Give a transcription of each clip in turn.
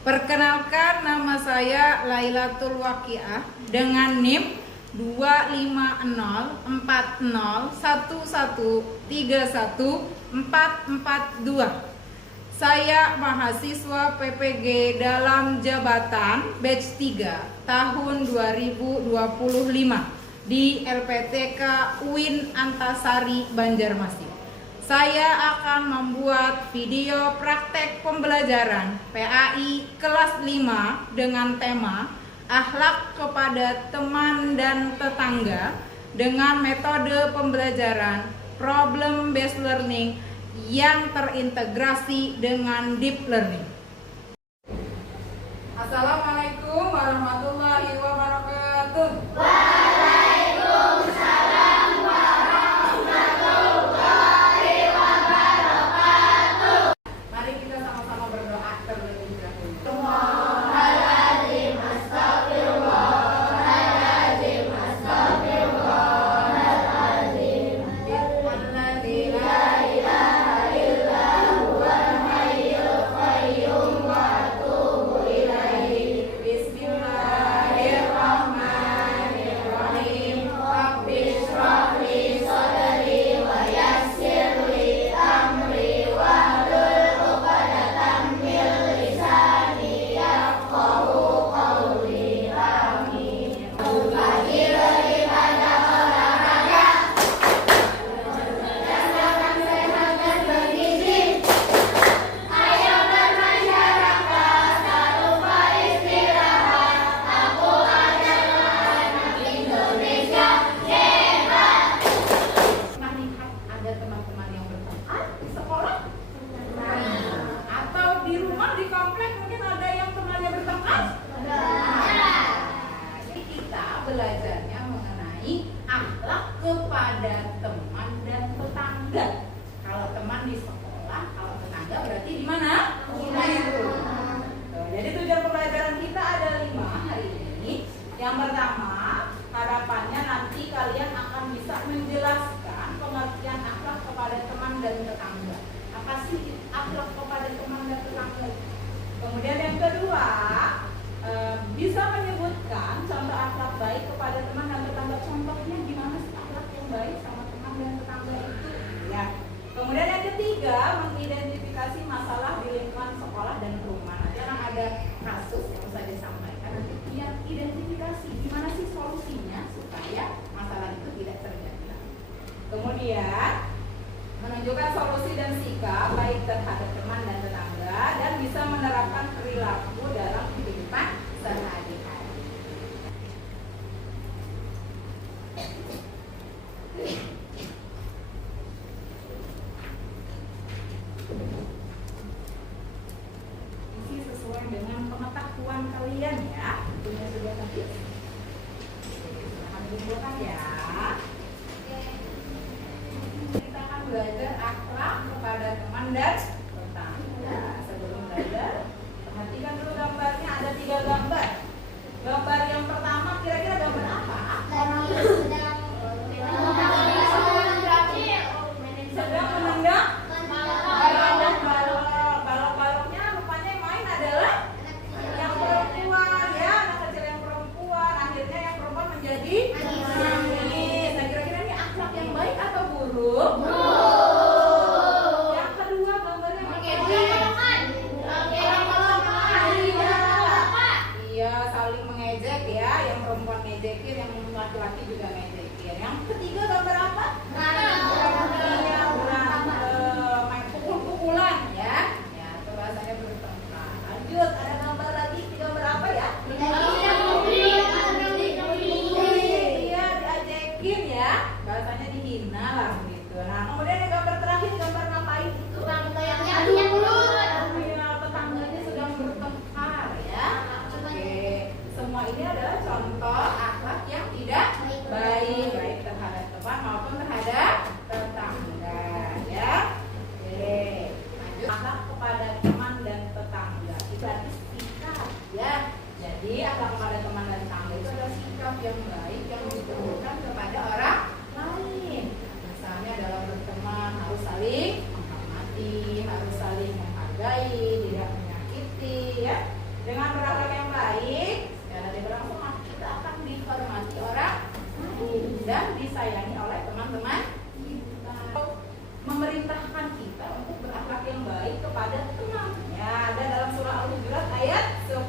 Perkenalkan, nama saya Lailatul Waqiah dengan NIM 2504011313442. Saya mahasiswa PPG dalam jabatan batch 3 tahun 2025 di LPTK UIN Antasari Banjarmasin. Saya akan membuat video praktek pembelajaran PAI kelas 5 dengan tema akhlak kepada teman dan tetangga dengan metode pembelajaran problem based learning yang terintegrasi dengan deep learning. Assalamualaikum warahmatullahi wabarakatuh. Waalaikumsalam warahmatullahi wabarakatuh. Mari kita sama-sama berdoa terlebih dahulu. Astagfirullahaladzim, astagfirullahaladzim, astagfirullahaladzim. Alladzi La ilaha illa huwal hayyul qayyum wa atubu ilaihi. Bismillahirrahmanirrahim. Rabbi shrah li sadri wa yassir li amri wahlul 'uqdatam min lisani yafqahu qawli. Amin. Pagi daripada olahraga, rasakan sehat dan bergizi. Ayo bermasyarakat, tak lupa istirahat. Aku adalah anak Indonesia hebat. Pernah lihat ada teman-teman yang bertengkar di sekolah? Atau di rumah, di komplek mungkin ada yang temannya bertengkar? Jadi kita belajarnya mengenai akhlak kepada teman dan tetangga. Kalau teman di sekolah, kalau tetangga berarti di mana? Di rumah. Jadi tujuan pembelajaran kita ada 5 hari ini. Yang pertama, harapannya nanti kalian akan bisa menjelaskan pengertian akhlak kepada teman dan tetangga. Apa sih akhlak kepada teman dan tetangga? Kemudian yang kedua, bisa menyebutkan contoh akhlak baik kepada teman dan tetangga. Contohnya gimana sih akhlak yang baik sama teman dan tetangga itu? Ya. Kemudian yang ketiga, mengidentifikasi masalah di lingkungan sekolah dan rumah. Nanti akan ada kasus yang bisa disampaikan. Nanti biar identifikasi gimana sih solusinya supaya masalah itu tidak terjadi. Kemudian menunjukkan solusi dan sikap baik terhadap teman dan tetangga dan bisa menerapkan perilaku dalam kehidupan sehari-hari. Isi sesuai dengan pengetahuan kalian ya. Punya sudah habis. Silahkan dikumpulkan ya. Kita akan belajar akhlak kepada teman dan tetangga. Sebelum belajar, perhatikan dulu gambarnya. Ada 3 gambar. Gambar yang pertama kira-kira gambar apa? Sedang menendang balok. Balok-baloknya rupanya yang main adalah yang perempuan ya, anak kecil yang perempuan. Akhirnya yang perempuan menjadi nangis. Nah, kira-kira ini akhlak yang baik atau buruk? Yang kedua gambarnya iya, saling mengejek ya, yang perempuan ngejekin, yang laki-laki juga ngejekin. Yang ketiga gambar apa? Iya, berantem, main pukul-pukulan ya. Ya, itu bahasanya bertengkar. Lanjut, ada gambar lagi, gambar apa ya? Iya, diajekin ya, bahasanya dihina lah gitu. Nah, kemudian yang gambar terakhir, gambar ngapain itu? Iya, tetangganya sedang bertengkar ya. Oke, semua ini adalah contoh akhlak yang tidak baik, baik terhadap teman maupun terhadap tetangga ya. Oke, lanjut. Akhlak kepada teman dan tetangga itu berarti sikap ya. Jadi akhlak kepada teman dan tetangga itu adalah sikap yang baik yang ditunjukkan kepada orang lain. Misalnya dalam berteman harus saling menghormati, harus saling menghargai, tidak menyakiti ya. Dengan berakhlak yang baik, secara tidak langsung kita akan dihormati orang lain dan disayangi oleh teman-teman kita. Memerintahkan kita untuk berakhlak yang baik kepada teman. Ya, ada dalam surah Al-Hujurat ayat 10.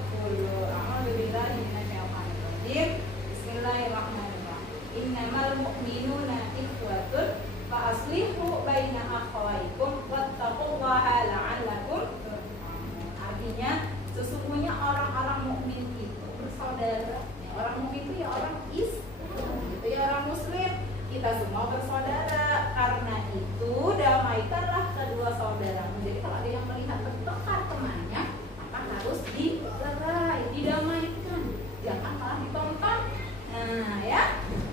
A'udzubillahi minasyaitonirrajim. Bismillahirrahmanirrahim. Innamal mu'minuna ikhwatun fa aslihu baina akhawaykum wattaqullaha la'allakum turhamun. Artinya, sesungguhnya orang-orang mukmin itu bersaudara. Ya, orang mukmin itu ya orang Islam, gitu ya, orang Muslim. Kita semua bersaudara. Karena itu damaikanlah kedua saudaramu. Jadi kalau ada yang melihat bertengkar temannya, maka harus dilerai, didamaikan. Jangan malah ditonton. Nah, ya.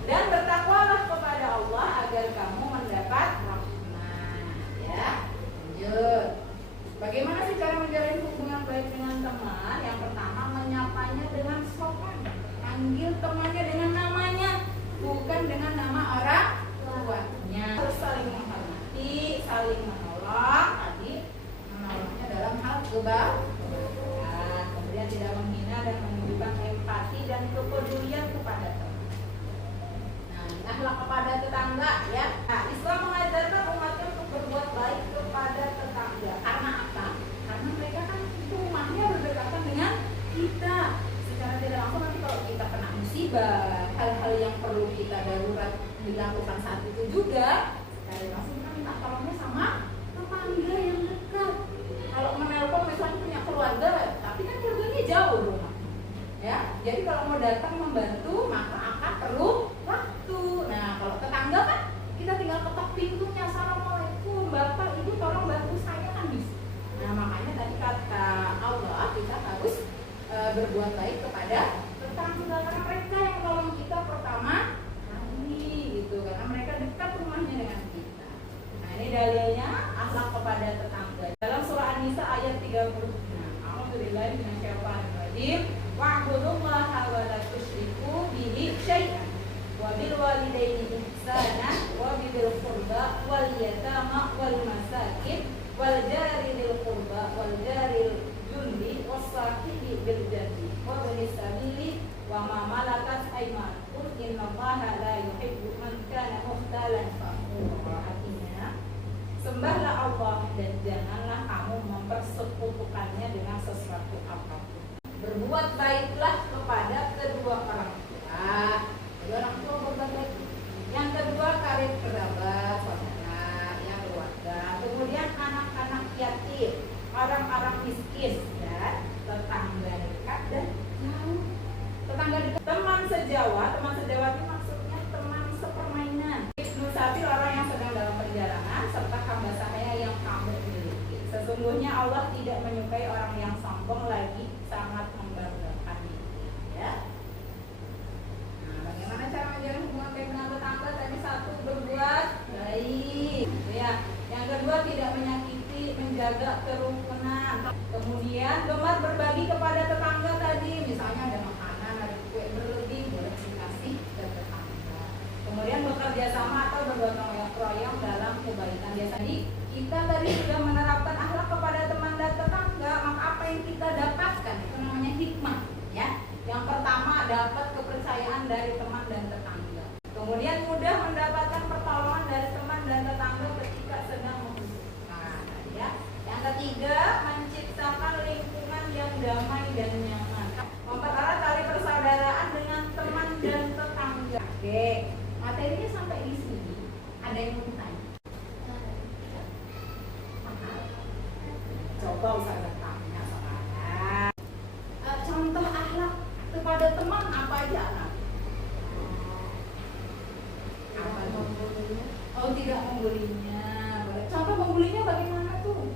Dan bertakwalah kepada Allah agar kamu mendapat rahmat. Ya. Lanjut. Bagaimana sih cara menjalin hubungan baik dengan teman? Yang pertama, menyapanya dengan sopan. Panggil temannya dengan namanya, bukan dengan nama orang tuanya. Harus saling menghormati, saling menolong. Tadi menolongnya dalam hal kebaikan. Kemudian tidak menghina dan menunjukkan empati dan kepedulian kepada teman. Nah, ini akhlak kepada tetangga, ya. Nah, Islam mengajarkan umatnya untuk berbuat baik kepada tetangga. Karena apa? Karena mereka kan rumahnya berdekatan dengan kita. Secara tidak langsung nanti kalau kita kena musibah, hal-hal yang perlu kita darurat dilakukan saat itu juga, secara langsung kita minta tolongnya sama tetangga yang dekat. Kalau menelpon misalnya punya keluarga, tapi kan keluarganya jauh rumah, ya. Jadi kalau mau datang membantu maka akan perlu waktu. Nah, kalau tetangga kan kita tinggal ketok pintunya, assalamualaikum bapak ibu tolong bantu saya, kan bisa. Nah, makanya tadi kata Allah kita harus berbuat baik kepada tetangga, karena mereka yang tolong kita pertama kali, gitu, karena mereka dekat rumahnya dengan kita. Nah, ini dalilnya akhlak kepada tetangga dalam surah An-Nisa ayat 36. A'udzubillahi minasyaitonirrajim. Wa'budullaha wa la tusyriku bihi syai'an wa bil walidaini ihsana wa bil qurba wal yatama wal masakin wal jari lil qurba wal jaril jundi was-sahibi bil janbi wa bani sabili wa ma malakat aymanukum innallaha la yuhibbu man kana mukhtalan fakhura. Artinya, sembahlah Allah dan janganlah kamu mempersekutukannya dengan sesuatu apapun. Berbuat baiklah kepada kedua orang tua. Kedua orang tua berbuat baik. Yang kedua, karib kerabat, saudara, ya, keluarga. Kemudian anak-anak yatim, orang-orang miskin, dan tetangga dekat dan jauh. Tetangga dekat, teman sejawat itu maksudnya teman sepermainan. Musafir, orang yang sedang dalam perjalanan, serta hamba sahaya yang kamu miliki. Sesungguhnya Allah tidak menyukai orang yang sombong, lagi sangat membanggakan diri, ya. Nah, bagaimana cara menjalin hubungan baik dengan tetangga? Tadi satu, berbuat baik, ya. Yang kedua, tidak menyakiti, menjaga kerukunan. Kemudian gemar berbagi kepada tetangga tadi, misalnya ada makanan, ada kue berlebih, boleh dikasih ke tetangga. Kemudian bekerja sama atau bergotong royong dalam kebaikan. Jadi kita tadi sudah menerapkan akhlak kepada teman dan tetangga, maka apa yang kita dapatkan itu namanya hikmah, ya. Yang pertama, dapat kepercayaan dari teman dan tetangga. Kemudian mudah mendapatkan pertolongan dari teman dan tetangga ketika sedang membutuhkan, ya. Yang ketiga, menciptakan lingkungan yang damai dan nyaman. Mempererat tali persaudaraan dengan teman dan tetangga. Oke, materinya sampai di sini. Ada yang mau tanya? Coba usah tanya soalnya. Contoh akhlak kepada teman apa aja, anak? Apa membulinya? Oh, tidak membulinya. Contoh membulinya bagaimana tuh?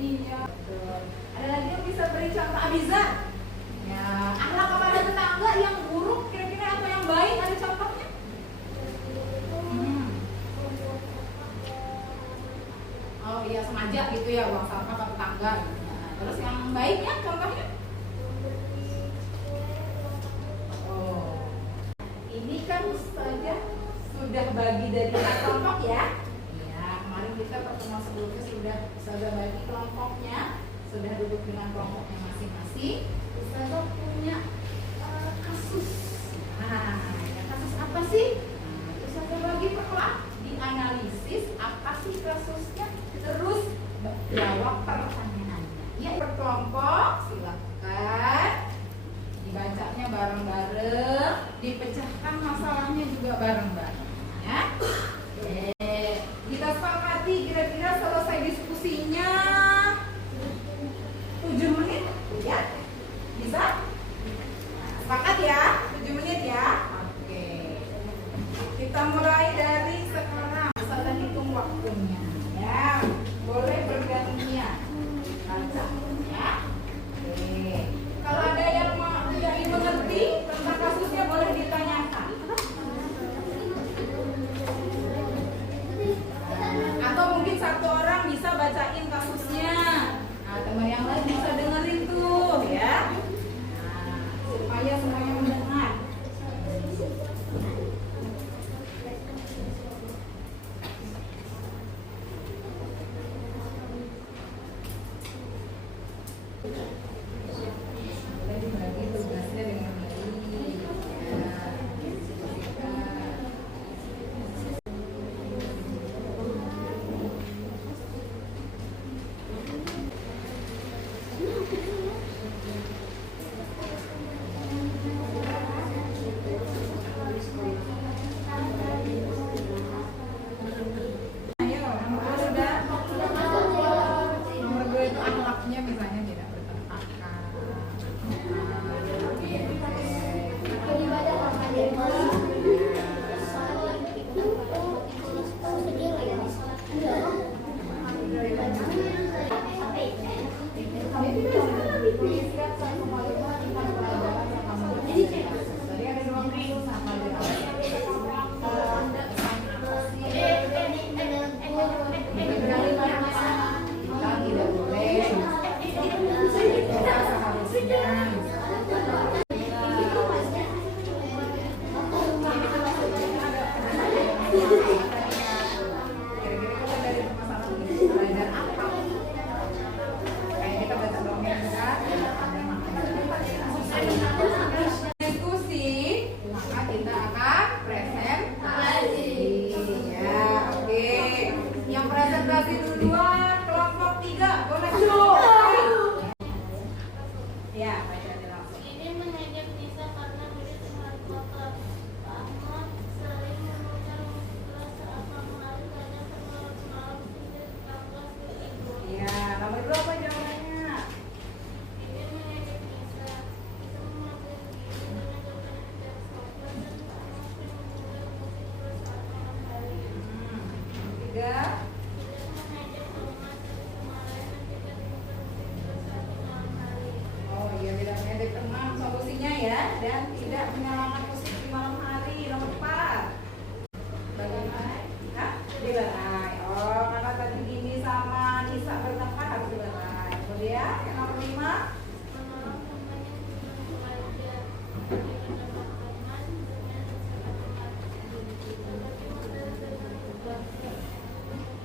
Iya, betul. Ada lagi yang bisa beri contoh, Abizar? Ya, akhlak kepada tetangga yang buruk, kira-kira apa yang baik? Ada contohnya? Oh iya, sengaja gitu ya, buang sampah ke tetangga. Nah, terus yang baiknya contohnya? Oh, ini kan saja sudah bagi dari kelompok, ya. Iya, kemarin kita pertemuan sebelumnya sudah bagi kelompoknya. sudah duduk dengan kelompoknya masing-masing, Ustazah punya kasus. Nah, ya, kasus apa sih? Nah, Ustazah bagi per kelas, dianalisis apa sih kasusnya, terus jawab pertanyaannya. Ya, berkelompok, silakan dibacanya bareng-bareng, dipecahkan masalahnya juga bareng-bareng. Ya. Kita sepakati kira-kira selesai diskusinya 7 menit ya? Bisa? Sepakat ya? 7 menit ya? Oke. Kita mulai dari sekarang. Salah hitung waktunya ya. Boleh bergantian baca ya. Oke. Kalau ada yang tidak mengerti tentang kasusnya boleh ditanyakan. Atau mungkin satu orang bisa bacain kasusnya. Nah, teman yang lain bisa dengerin tuh ya. Nah, supaya semuanya mendengar. Boleh dibagi tugasnya dengan baik. Ya. Ayo, nomor 2 udah. Nomor 2 itu akhlaknya misalnya tidak bertentangan. Tadi ada 20 sama tidak boleh. Kita seharusnya kira-kira kita dari permasalahan ini belajar apa? Kayak kita baca dongeng kan, ada makna diskusi, maka kita akan presentasi. Ya, oke. Yang presentasi duluan kelompok 3, boleh dulu. Ya, baca aja langsung. Ini mengejek Nisa karena mirip dengan kotor. Pak Ahmad sering memutar musik keras saat malam hari kadang semalam tidur tanpa ibu. Ya, nomor berapa jawabannya? Ini mengejek Nisa. Nisa memakai diri menunjukkan tidak sopan dan Pak Ahmad sering memutar musik keras saat malam hari. 3. Tidak mengejek Ahmad sering kemarahan ketika memutar musik keras saat malam hari. Oh iya, tidak mengejek teman solusinya ya, dan tidak menyalakan musik di malam hari. Nomor 4. Bagaimana? Hah? Dilerai. Oh, karena tadi Gini sama Nisa bertengkar harus dilerai. Kemudian yang nomor 5. Menolong temannya dengan keluarga. Dikatakan Ahmad dengan sangat tetapi modal dengan keluarga.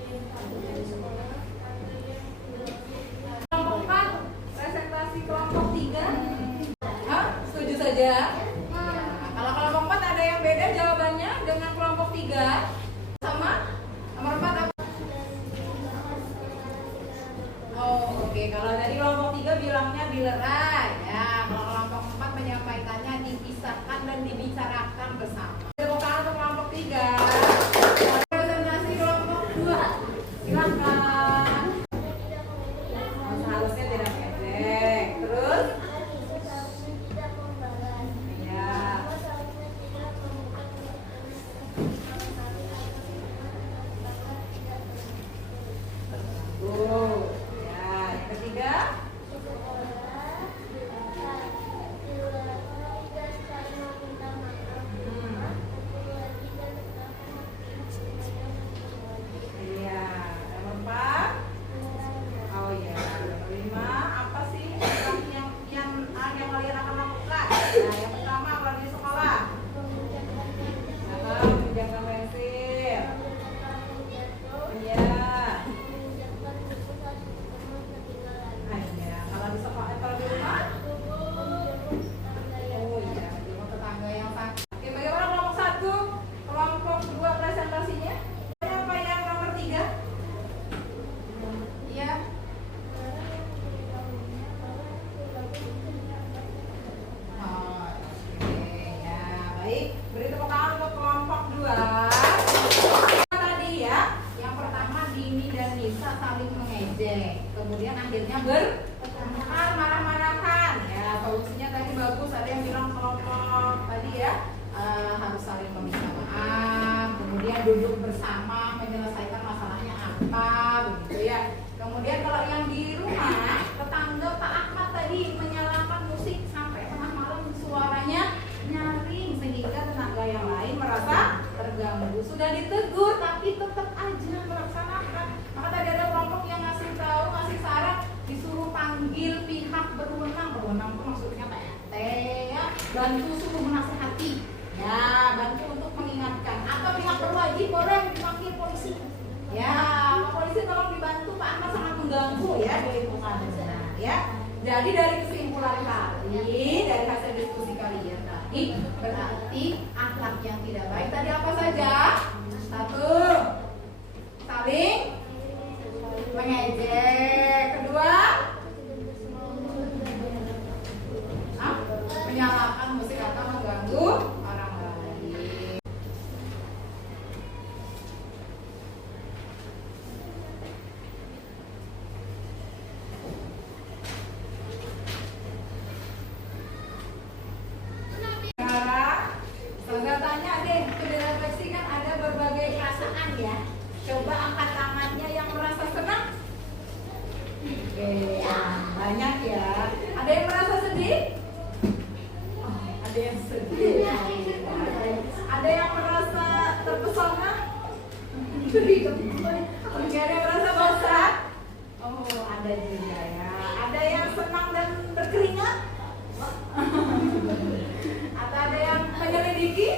Kemudian dari sekolah ada yang tidak Kelompok 4, presentasi kelompok 3. Hah? Setuju saja? Ya. Kalau kelompok 4 ada yang beda jawabannya dengan kelompok 3? Sama? Nomor 4 apa? Oh, oke. Kalau dari kelompok 3 bilangnya dilerai. Ya, kalau kelompok 4 menyampaikannya dipisahkan dan dibicarakan bersama. Tepuk tangan untuk kelompok 3. Presentasi kelompok 2. Silakan. Seharusnya tidak pendek. Terus? Ya. Ya, yang ketiga? Iya, nomor 4. Oh iya, nomor 5. Apa sih yang kalian akan lakukan? Nah, yang pertama kalau di sekolah. Menjaga pensil. Iya. Ah, iya. kemudian akhirnya bertengkar, marah-marahan. Ya, solusinya tadi bagus, ada yang bilang kelompok tadi ya, harus saling meminta maaf, kemudian duduk bersama menyelesaikan masalahnya apa, begitu ya. Kemudian kalau yang di rumah, tetangga Pak Ahmad tadi menyalakan musik sampai tengah malam, suaranya nyaring sehingga tetangga yang lain merasa terganggu. Sudah ditegur tapi tetap aja melaksanakan. Maka tadi ada kelompok yang ngasih tahu, ngasih saran, disuruh panggil pihak berwenang. Berwenang itu maksudnya PRT ya, bantu suruh menasehati. Ya, bantu untuk mengingatkan. Atau pihak berwajib boleh dipanggil polisi. Ya, Pak polisi tolong dibantu, Pak Ahmad sangat mengganggu ya di lingkungan. Ya. Jadi dari kesimpulan tadi, dari hasil diskusi kalian tadi, berarti akhlak yang tidak baik tadi apa saja? Satu, saling mengejek. Kedua, menyalakan musik atau mengganggu orang lain. Sekarang, tanya deh, sudah refleksikan ada berbagai perasaan ya. Coba angkat tangannya yang merasa senang. Oke, banyak ya. Ada yang merasa sedih? Ada yang sedih. Ada yang merasa terpesona? Ada yang merasa bosan? Oh, ada juga ya. Ada yang senang dan berkeringat? Atau ada yang menyelidiki?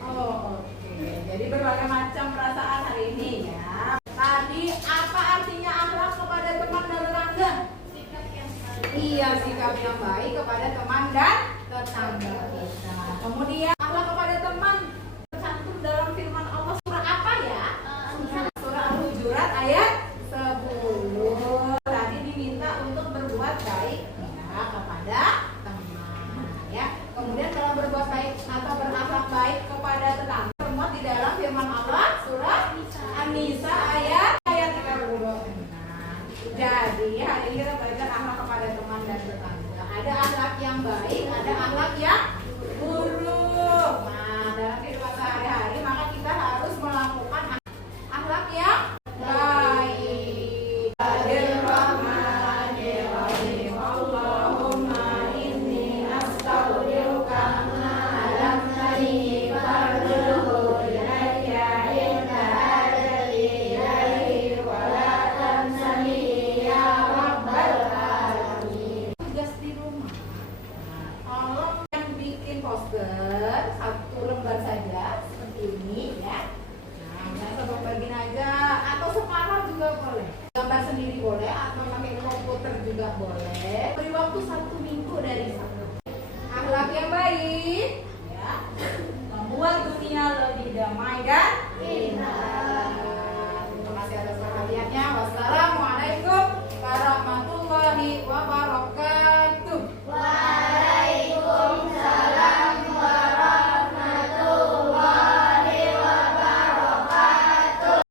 Oh, oke. Jadi berbagai macam perasaan hari ini ya. Tadi apa artinya akhlak kepada teman dan tetangga? Sikap yang baik. Iya, sikap yang baik kepada teman dan tetangga kita. Kemudian akhlak kepada teman tercantum dalam firman Allah surah apa ya? Surah Al-Hujurat ayat 10. Tadi diminta untuk berbuat baik ya, kepada teman ya. Kemudian kalau berbuat baik atau berakhlak baik kepada tetangga termuat di dalam firman Allah surah An-Nisa ayat 36. Jadi hari ini kita belajar akhlak kepada teman dan tetangga. Ada akhlak yang baik, ada akhlak yang buruk. Nah, dalam kehidupan sehari-hari maka kita harus melakukan akhlak yang baik. Bismillahirrahmanirrahim. Allahumma inni astaghfiruka ma lam tani farduhu ilayya inda adali ilaihi wa la tansani ya rabbal alamin. Tugas di rumah. Tolong yang bikin poster satu lembar saja seperti ini ya. Nah, misalnya satu bagian aja atau separuh juga boleh. Gambar sendiri boleh atau pakai komputer juga boleh. Beri waktu 1 minggu dari sana. Akhlak yang baik ya, membuat dunia lebih damai dan